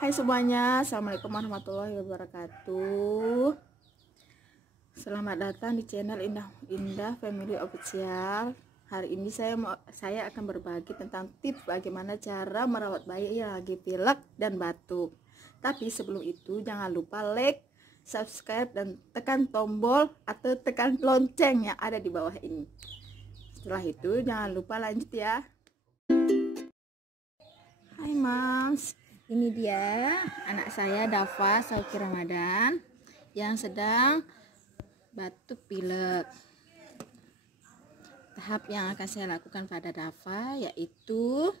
Hai semuanya, assalamualaikum warahmatullahi wabarakatuh. Selamat datang di channel Indah Family Official. Hari ini saya akan berbagi tentang tips bagaimana cara merawat bayi yang lagi pilek dan batuk. Tapi sebelum itu jangan lupa like, subscribe, dan tekan tombol atau tekan lonceng yang ada di bawah ini. Setelah itu jangan lupa lanjut ya. Hai Mams, ini dia anak saya Dafa Sauki Ramadan yang sedang batuk pilek. Tahap yang akan saya lakukan pada Dafa yaitu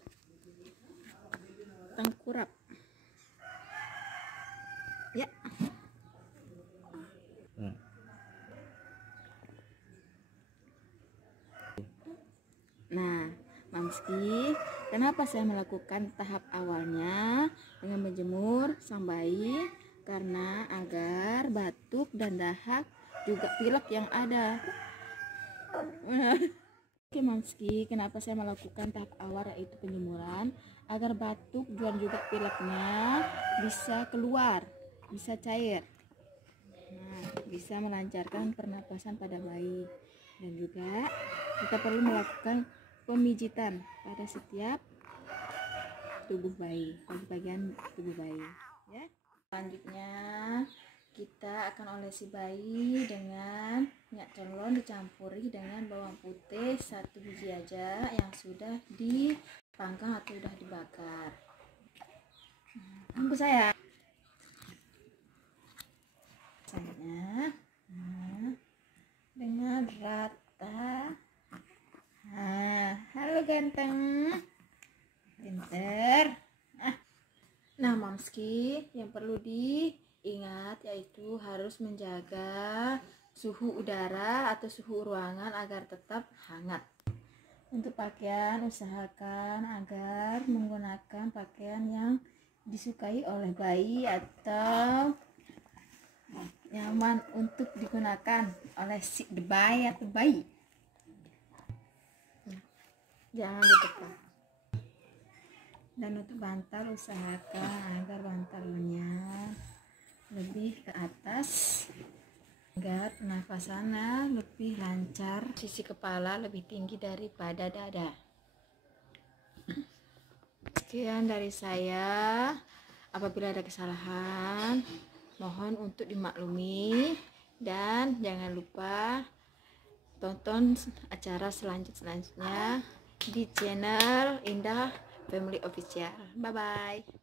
tengkurap. Ya. Nah, Mamski, kenapa saya melakukan tahap awalnya dengan menjemur sang bayi? Karena agar batuk dan dahak juga pilek yang ada. Oke Mamski, kenapa saya melakukan tahap awal yaitu penjemuran? Agar batuk dan juga pileknya bisa keluar, bisa cair. Nah, bisa melancarkan pernapasan pada bayi. Dan juga kita perlu melakukan pemijitan pada setiap tubuh bayi, bagian tubuh bayi ya. Selanjutnya kita akan olesi bayi dengan minyak telon dicampuri dengan bawang putih 1 biji aja yang sudah dipanggang atau sudah dibakar. Tunggu saya. Dengan rata. Halo ganteng, pinter. Nah Mamski, yang perlu diingat yaitu harus menjaga suhu udara atau suhu ruangan agar tetap hangat. Untuk pakaian, usahakan agar menggunakan pakaian yang disukai oleh bayi atau nyaman untuk digunakan oleh si bayi atau bayi. Jangan ditekan. Dan untuk bantal, usahakan agar bantalnya lebih ke atas agar pernafasannya lebih lancar, sisi kepala lebih tinggi daripada dada. Sekian dari saya. Apabila ada kesalahan mohon untuk dimaklumi, dan jangan lupa tonton acara selanjutnya di channel Indah Family Official. Bye bye.